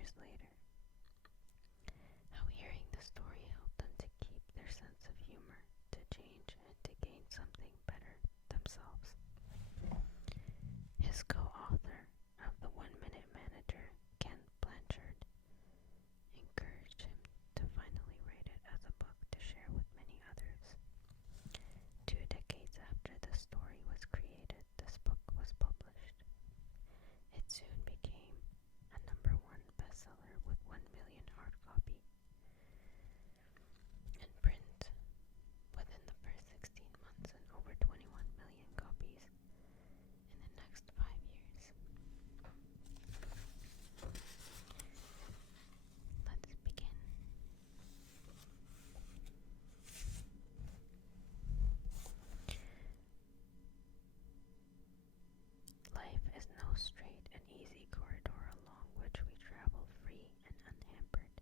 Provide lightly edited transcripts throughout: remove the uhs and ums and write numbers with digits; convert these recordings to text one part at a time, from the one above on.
years later. How hearing the story helped them to keep their sense of humor, to change, and to gain something better themselves. His co-author of The 1-Minute Manager, Ken Blanchard, encouraged him to finally write it as a book to share with many others. 2 decades after the story was created, this book was published. It soon became a #1 bestseller with 1 million hard copy in print within the first 16 months and over 21 million copies in the next 5 years. Let's begin. Life is no straight and easy corridor along which we travel free and unhampered,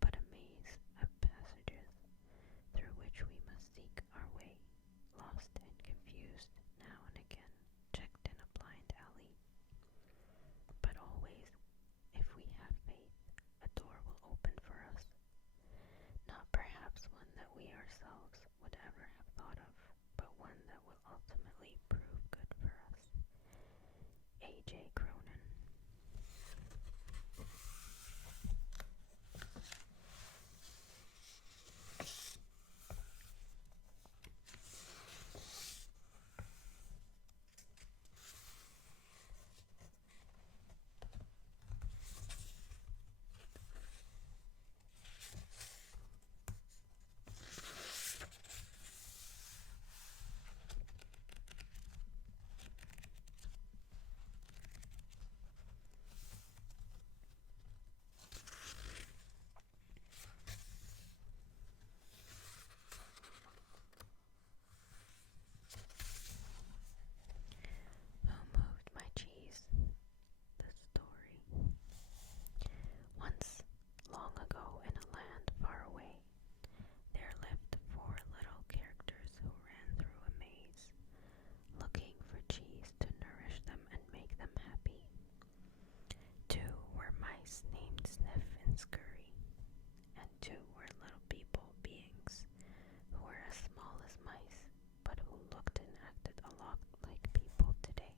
but a maze of passages through which we must seek our way, lost and confused, now and again, checked in a blind alley. But always, if we have faith, a door will open for us, not perhaps one that we ourselves would ever have thought of, but one that will ultimately prove good for us. A.J. Cronin. Who moved my cheese? The story. Once, long ago in a land far away, there lived 4 little characters who ran through a maze, looking for cheese to nourish them and make them happy. 2 were mice named Sniff and Scurry, and 2 were little people beings who were as small as mice, but who looked and acted a lot like people today.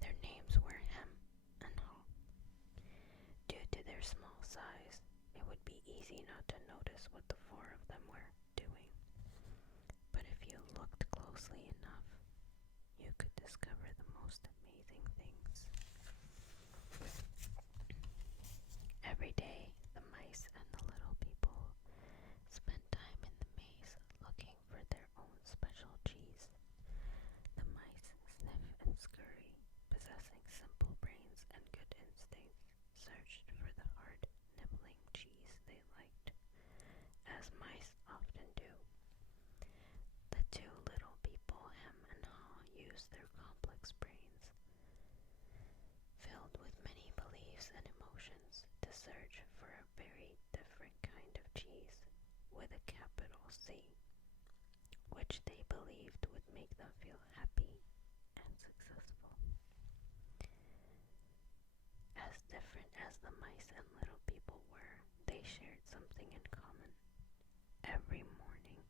Their names were Hem and Haw. Due to their small size, it would be easy not to notice what the 4 of them were doing. But if you looked closely enough, you could discover the most amazing things. Every day, the mice and the little people spent time in the maze looking for their own special cheese. The mice, Sniff and Scurry, possessing simple brains and good instincts, searched for the hard, nibbling cheese they liked, as mice often do. The 2 little people, Hem and Haw, used their complex brains, filled with many beliefs and emotions, to search for a very different kind of cheese with a capital C, which they believed would make them feel happy and successful. As different as the mice and little people were, they shared something in common. Every morning,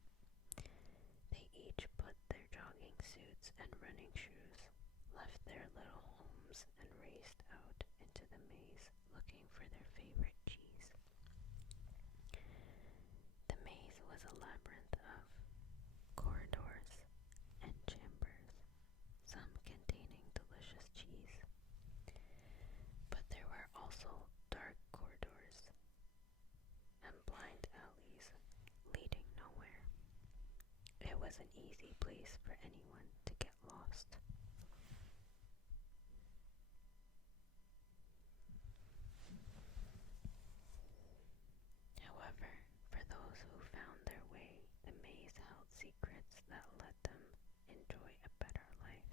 they each put their jogging suits and running shoes, left their little homes, and raced out into the maze looking for their favorite cheese. The maze was a labyrinth of corridors and chambers, some containing delicious cheese. But there were also dark corridors and blind alleys leading nowhere. It was an easy place for anyone to get lost. However, for those who found their way, the maze held secrets that let them enjoy a better life.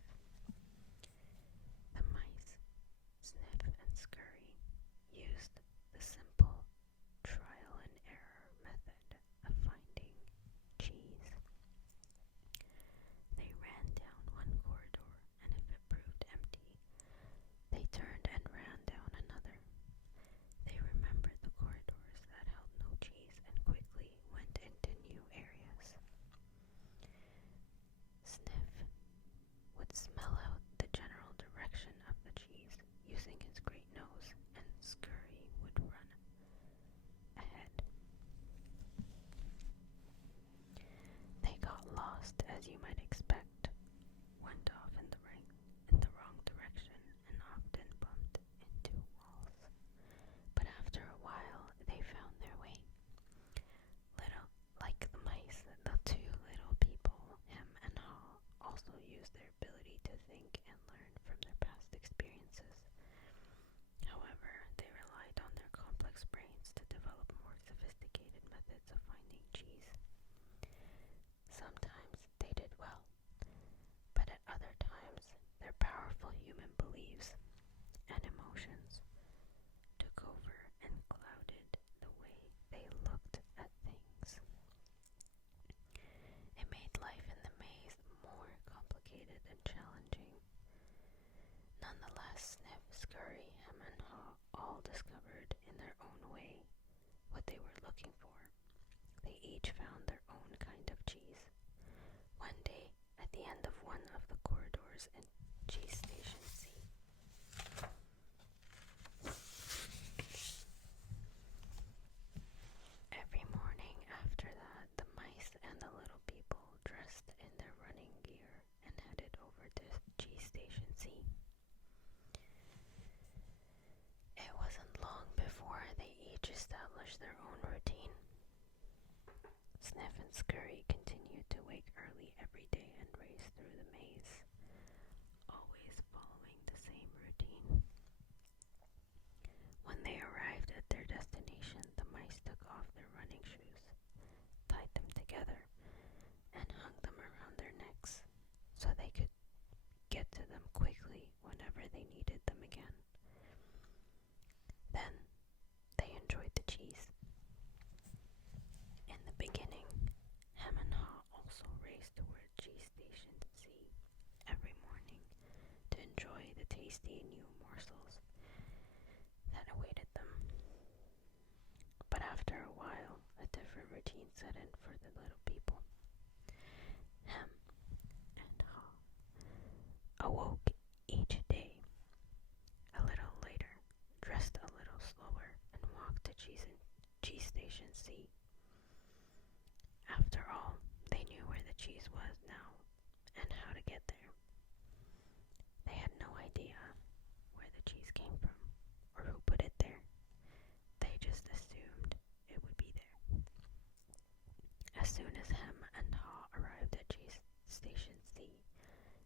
The mice, Sniff and Scurry, used the simple trial and error method of finding cheese. They ran down one corridor what they were looking for. They each found their own kind of cheese. One day, at the end of one of the corridors in Cheese Station C, every morning after that, the mice and the little people dressed in their running gear and headed over to Cheese Station C. It wasn't long before they each established their own routine. Sniff and Scurry continued to wake early every day and race through the maze, always following the same routine. When they arrived at their destination, the mice took off their running shoes, tied them together, and hung them around their necks so they could get to them quickly whenever they needed them again. Then they enjoyed the cheese. In the beginning, Hem and Haw also raced toward Cheese Station C every morning to enjoy the tasty new morsels that awaited them. But after a while, a different routine set in for the little people. Hem and Haw awoke each day a little later, dressed a little slower, and walked to Cheese Station C. After all, they knew where the cheese was now and how to get there. They had no idea where the cheese came from or who put it there. They just assumed it would be there. As soon as Hem and Haw arrived at Cheese Station C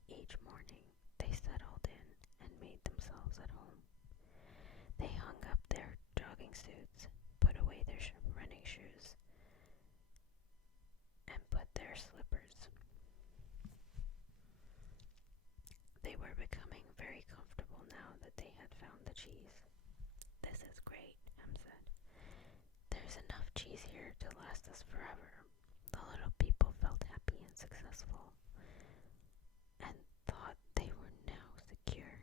each morning, they settled in and made themselves at home. They hung up their jogging suits, put away their running shoes, and put their slippers. They were becoming very comfortable now that they had found the cheese. "This is great," Hem said. "There's enough cheese here to last us forever." The little people felt happy and successful and thought they were now secure.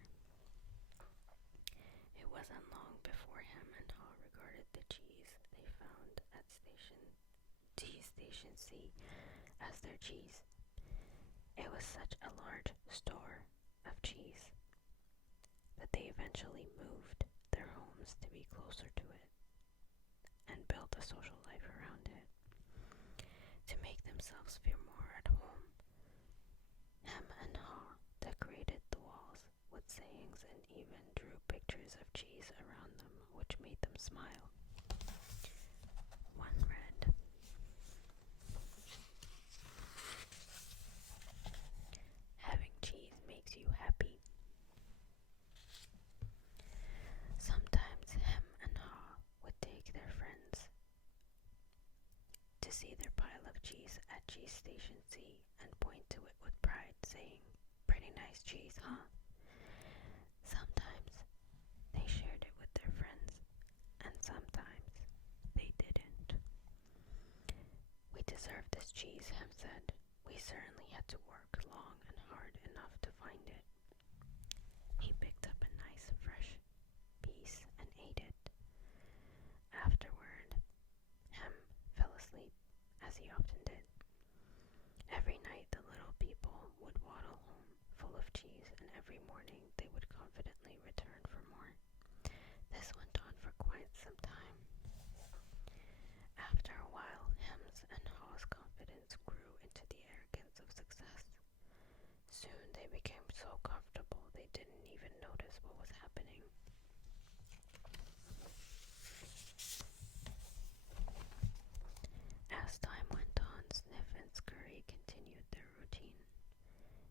It wasn't long before Hem and Haw regarded the cheese they found at Cheese Station C as their cheese. It was such a large store of cheese that they eventually moved their homes to be closer to it and built a social life around it. To make themselves feel more at home, Hem and Haw decorated the walls with sayings and even drew pictures of cheese around them, which made them smile. One read, "Having cheese makes you happy." Sometimes Hem and Haw would take their friends to see their pile of cheese at Cheese Station C and point to it with pride, saying, "Pretty nice cheese, huh?" Sometimes they shared it with their friends, and sometimes they didn't. "We deserve this cheese," Hem said. "We certainly had to work long and hard enough to find it." He picked up a nice fresh piece and ate it. Afterward, Hem fell asleep, as he often did. Every night the little people would waddle home full of cheese, and every morning they would confidently return for more. This went on for quite some time. After a while, Hem's and Haw's confidence grew into the arrogance of success. Soon they became so comfortable they didn't even notice what was happening. As time went on, Sniff and Scurry continued their routine.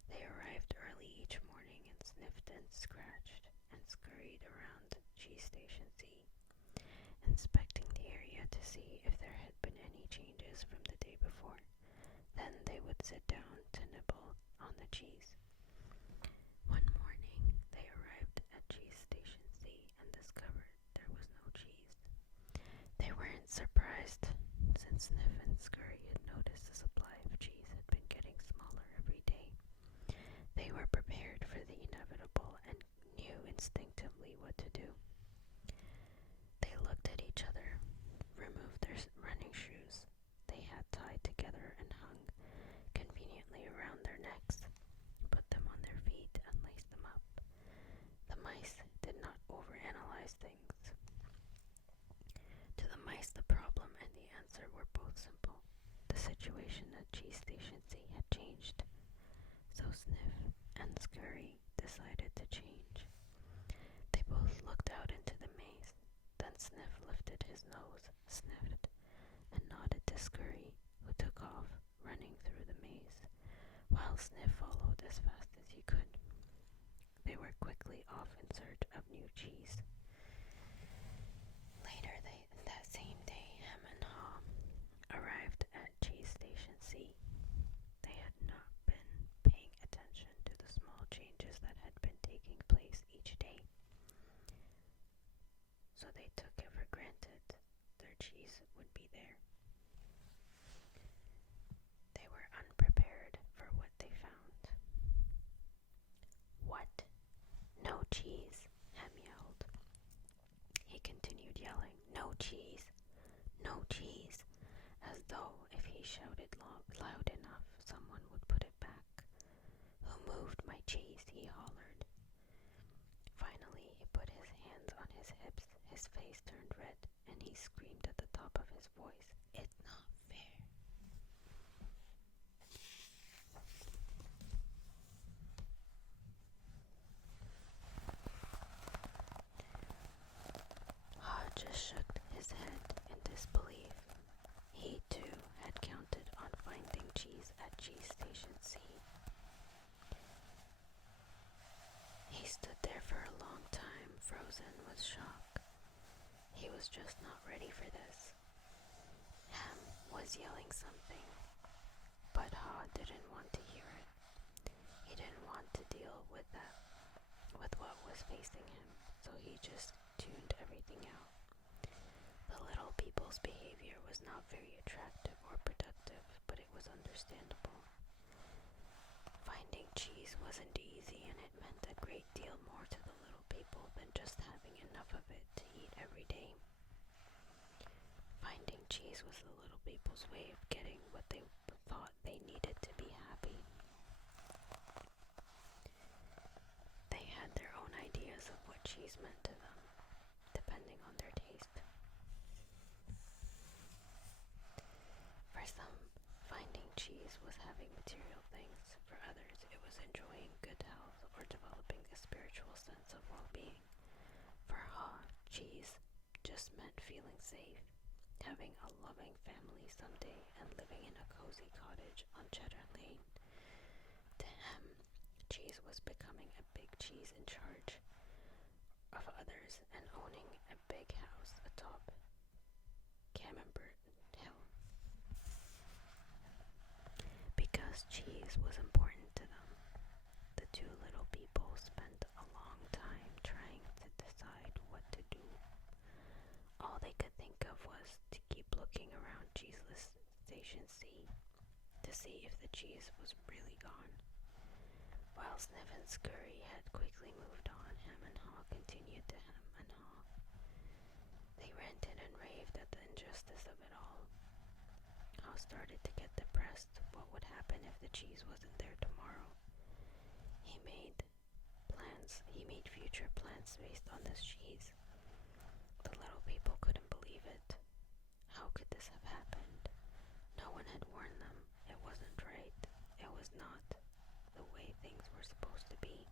They arrived early each morning and sniffed and scratched and scurried around Cheese Station C, inspecting the area to see if there had been any changes from the day before. Then they would sit down to nibble on the cheese. One morning, they arrived at Cheese Station C and discovered there was no cheese. They weren't surprised, since Sniff and Scurry had noticed the supply of cheese had been getting smaller every day. They were prepared for the inevitable and knew instinctively what to do. They looked at each other, removed their running shoes they had tied together and hung conveniently around their necks, put them on their feet, and laced them up. The mice did not overanalyze things. To the mice, the problem and the answer were both simple. The situation at Cheese Station C had changed. So Sniff and Scurry decided to change. They both looked out into the maze. Then Sniff lifted his nose, sniffed, and nodded to Scurry, who took off, running through the maze, while Sniff followed as fast as he could. They were quickly off in search of new cheese. Later that same day, Hem and Haw arrived at Cheese Station C. They had not been paying attention to the small changes that had been taking place each day, so they took it for granted their cheese would be there. They were unprepared for what they found. What? No cheese, Hem yelled. He continued yelling, no cheese, no cheese, as though if he shouted loud enough, someone would put it back. Who moved my cheese? He hollered. Finally, he put his hands on his hips, his face turned red, and he screamed at the top of his voice, it's not fair. Haw just shook his head in disbelief. He, too, had counted on finding cheese at Cheese Station C. He stood there for a long time, frozen with shock. He was just not ready for this. Hem was yelling something, but Haw didn't want to hear it. He didn't want to deal with what was facing him, so he just tuned everything out. The little people's behavior was not very attractive or productive, but it was understandable. Finding cheese wasn't easy, and it meant a great deal more to the little people than just having enough of it to eat every day. Finding cheese was the little people's way of getting what they thought they needed to be happy. They had their own ideas of what cheese meant to them, depending on their taste. For some, finding cheese was having material things. For others, it was enjoying good health or developing a spiritual sense of well-being. For Haw, cheese just meant feeling safe, having a loving family someday, and living in a cozy cottage on Cheddar Lane. To him, cheese was becoming a big cheese in charge of others and owning a big house atop Camembert Hill. Because cheese was important to them, the two little people spent a long time trying to decide what to do. All they could think of was to keep looking around Cheeseless Station C to see if the cheese was really gone. While Sniff and Scurry had quickly moved on, Hem and Haw continued to hem and haw. They ranted and raved at the injustice of it all. Haw started to get depressed. What would happen if the cheese wasn't there tomorrow? He made future plans based on this cheese. The little people couldn't believe it. How could this have happened? No one had warned them. It wasn't right. It was not the way things were supposed to be.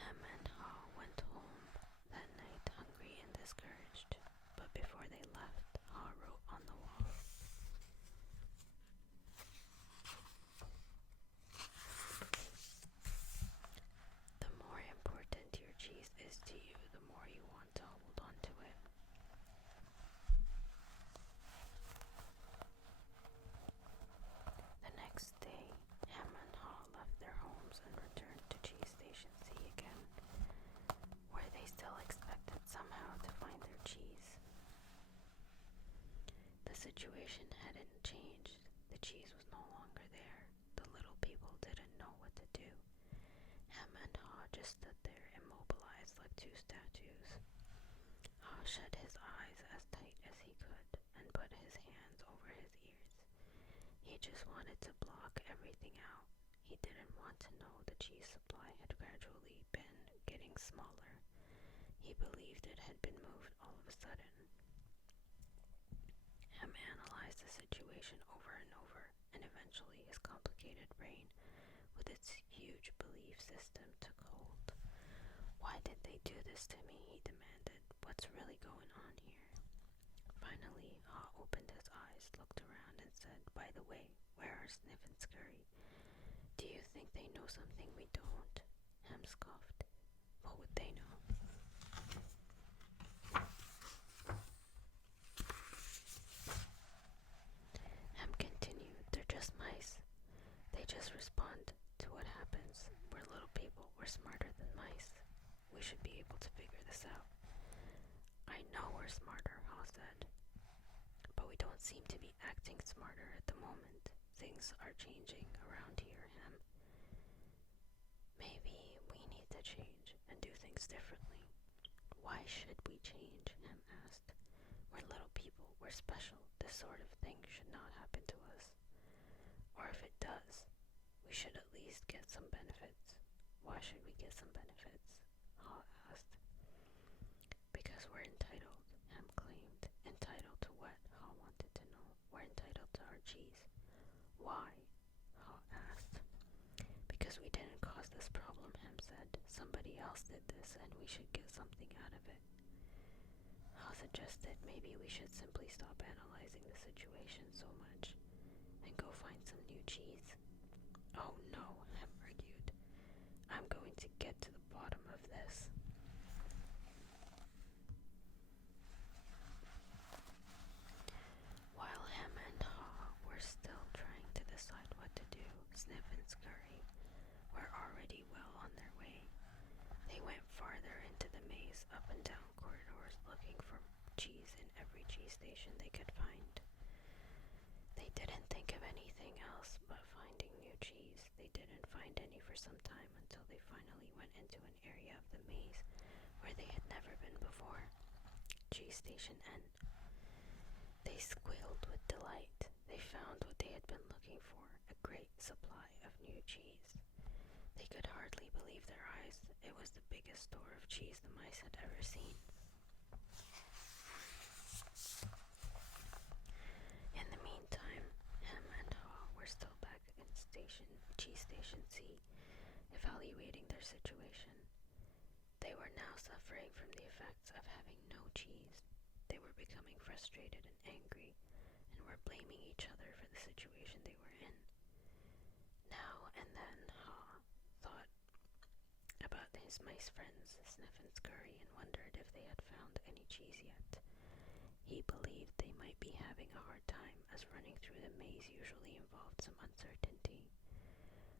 Hem and Haw went home that night hungry and discouraged, but before they left, Haw wrote on the wall, "The more important your cheese is to you, the more you want to hold on to it." The next day, Hem and Haw left their homes and returned to Cheese Station C again, where they still expected somehow to find their cheese. The situation hadn't changed. The cheese was no longer there. The little people didn't know what to do. Hem and Haw just stood there, immobilized like two statues. Haw shut his eyes as tight as he could and put his hands over his ears. He just wanted to block everything out. He didn't want to know the cheese supply had gradually been getting smaller. He believed it had been moved all of a sudden. Ham analyzed the situation over and over, and eventually his complicated brain, with its huge belief system, took hold. Why did they do this to me? He demanded. What's really going on here? Finally, Haw opened his eyes, looked around, and said, By the way, where are Sniff and Scurry? Do you think they know something we don't? Ham scoffed. What would they know? Ham continued, They're just mice. They just respond to what happens. We're little people. We're smarter than mice. We should be able to figure this out. I know we're smarter, Haw said. But we don't seem to be acting smarter at the moment. Things are changing around here, Ham. Maybe we need to change and do things differently. Why should we change? Ham asked. We're little people. We're special. This sort of thing should not happen to us. Or if it does, we should at least get some benefits. Why should we get some benefits? Haw asked. Because we're entitled, Ham claimed. Entitled to what? Haw wanted to know. We're entitled to our cheese. Why? Haw asked. Because we didn't cause this problem, Ham said. Somebody else did this, and we should get something out of it. Haw suggested maybe we should simply stop analyzing the situation so much and go find some new cheese. Oh no, Ham argued. I'm going to get to the bottom of this. While Ham and Haw were still trying to decide what to do, Sniff and Scurry were already well on their way. They went farther into the maze, up and down corridors, looking for cheese in every cheese station they could find. They didn't think of anything else but finding new cheese. They didn't find any for some time until they finally went into an area of the maze where they had never been before. Cheese Station N. They squealed with delight. They found what they had been looking for, a great supply of new cheese. They could hardly believe their eyes. It was the biggest store of cheese the mice had ever seen. In the meantime, Ham and Haw were still back in Cheese Station C, evaluating their situation. They were now suffering from the effects of having no cheese. They were becoming frustrated and angry, and were blaming each other for the situation they were in. Now and then, Haw thought about his mice friends, Sniff and Scurry, and wondered if they had found any cheese yet. He believed they might be having a hard time, as running through the maze usually involved some uncertainty.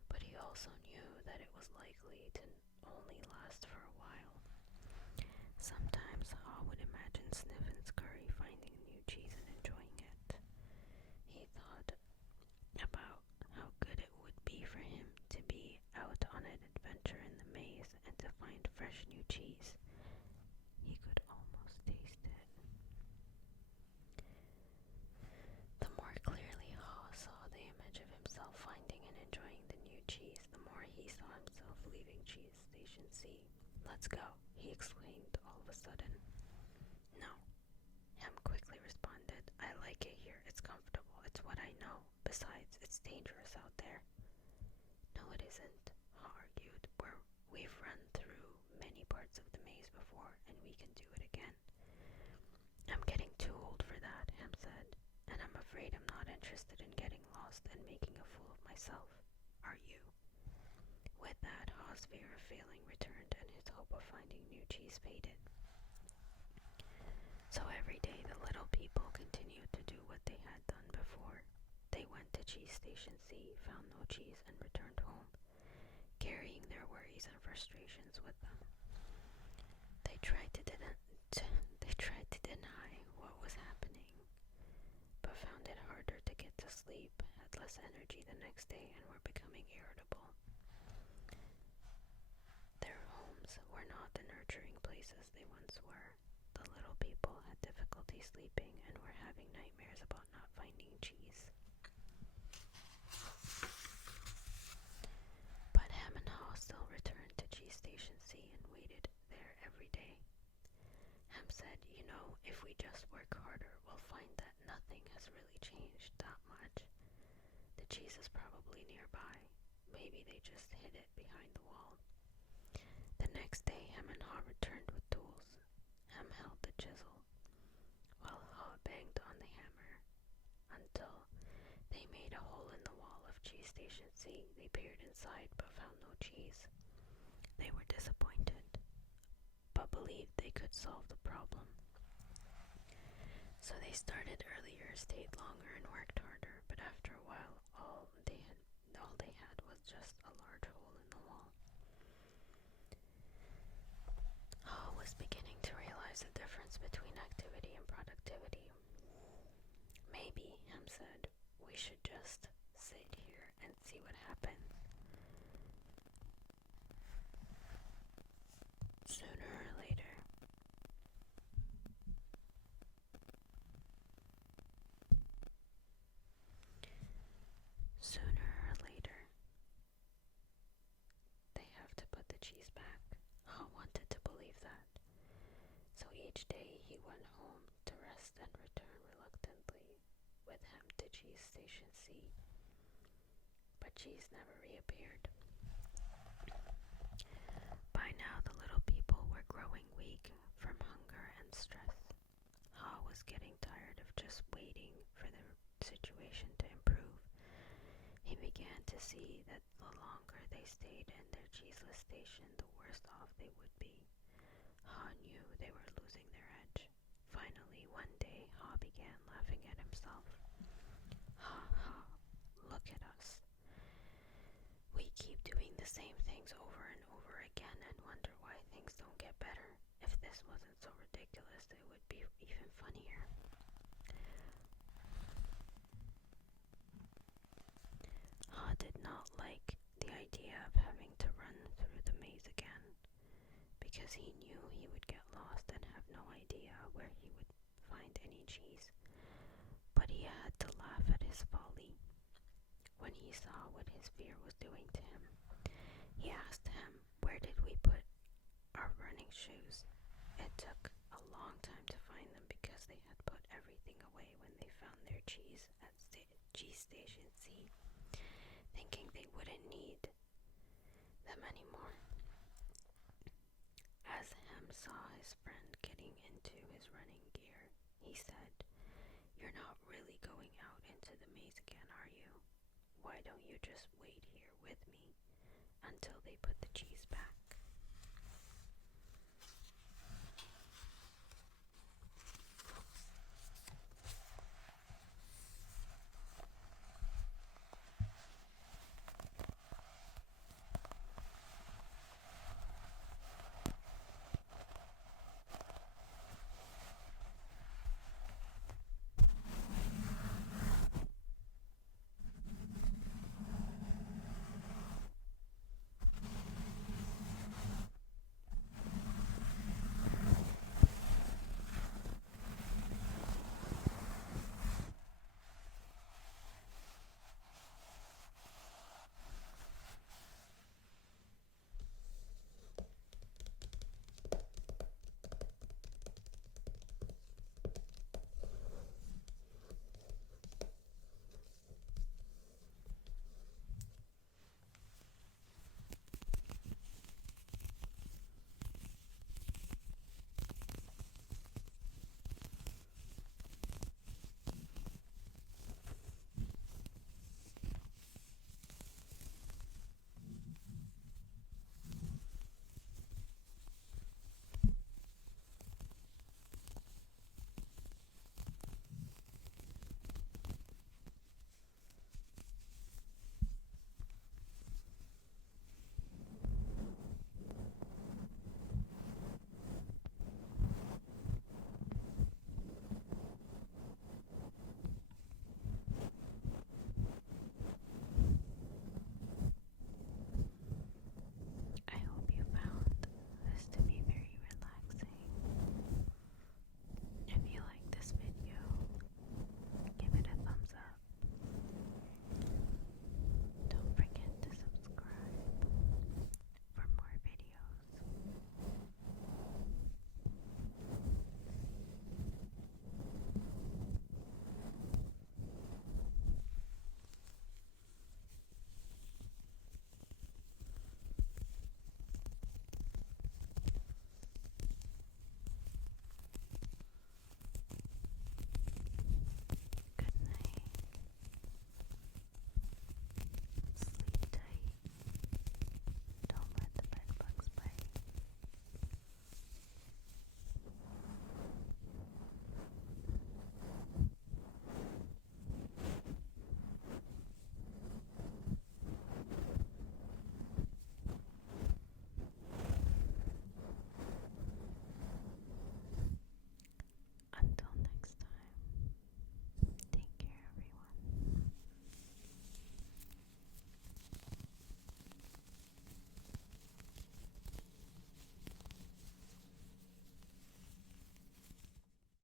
But he also knew that it was likely to only last for a while. Sometimes Haw would imagine Sniff and Scurry finding new cheese and enjoying it. He thought about how good it would be for him to be out on an adventure in the maze and to find fresh new cheese. He could almost taste it. The more clearly Haw saw the image of himself finding and enjoying the new cheese, the more he saw himself leaving Cheese Station C. Let's go, he exclaimed all of a sudden. No, Ham quickly responded. I like it here. It's comfortable. It's what I know. Besides, it's dangerous out there. No, it isn't, Haw argued. We've run through many parts of the maze before, and we can do it again. I'm getting too old for that, Ham said, and I'm afraid I'm not interested in getting lost and making a fool of myself. Are you? With that, Haw's fear of failing returned, and his hope of finding new cheese faded. So every day the little people continued to do what they had done before. They went to Cheese Station C, found no cheese, and returned home, carrying their worries and frustrations with them. They tried to deny what was happening, but found it harder to get to sleep, had less energy the next day, and were becoming irritable. Their homes were not the nurturing places they once were. The little people had difficulty sleeping and were having nightmares about not finding cheese. But Ham and Haw still returned to Cheese Station C and waited there every day. Ham said, if we just work harder, we'll find that nothing has really changed that much. The cheese is probably nearby. Maybe they just hid it behind the wall. The next day, Ham and Haw returned with tools. Ham held the chisel, while Haw banged on the hammer, until they made a hole in the wall of Cheese Station C. They peered inside, but found no cheese. They were disappointed, but believed they could solve the problem. So they started earlier, stayed longer, and worked harder, but after a while, all they had was just a large hole in the wall. Haw was beginning to realize the difference between activity and productivity. Maybe, Ham said, we should just sit here and see what happens. Sooner or later, they have to put the cheese back. Haw wanted to believe that. So each day he went home to rest and return reluctantly with him to Cheese Station C. But cheese never reappeared. By now the little people were growing weak from hunger and stress. Haw was getting tired of just waiting for the situation to improve. He began to see that the longer they stayed in their cheeseless station, the worse off they would be. Haw knew they were losing their edge. Finally, one day, Haw began laughing at himself. Ha ha, look at us. We keep doing the same things over and over again and wonder why things don't get better. If this wasn't so ridiculous, it would be even funnier. Haw did not like the idea of having to run through the maze again, because he knew he would get lost and have no idea where he would find any cheese. But he had to laugh at his folly. When he saw what his fear was doing to him, he asked him, where did we put our running shoes? It took a long time to find them because they had put everything away when they found their cheese at Cheese Station C, thinking they wouldn't need them anymore. As Ham saw his friend getting into his running gear, he said, you're not really going out into the maze again, are you? Why don't you just wait here with me until they put the cheese back?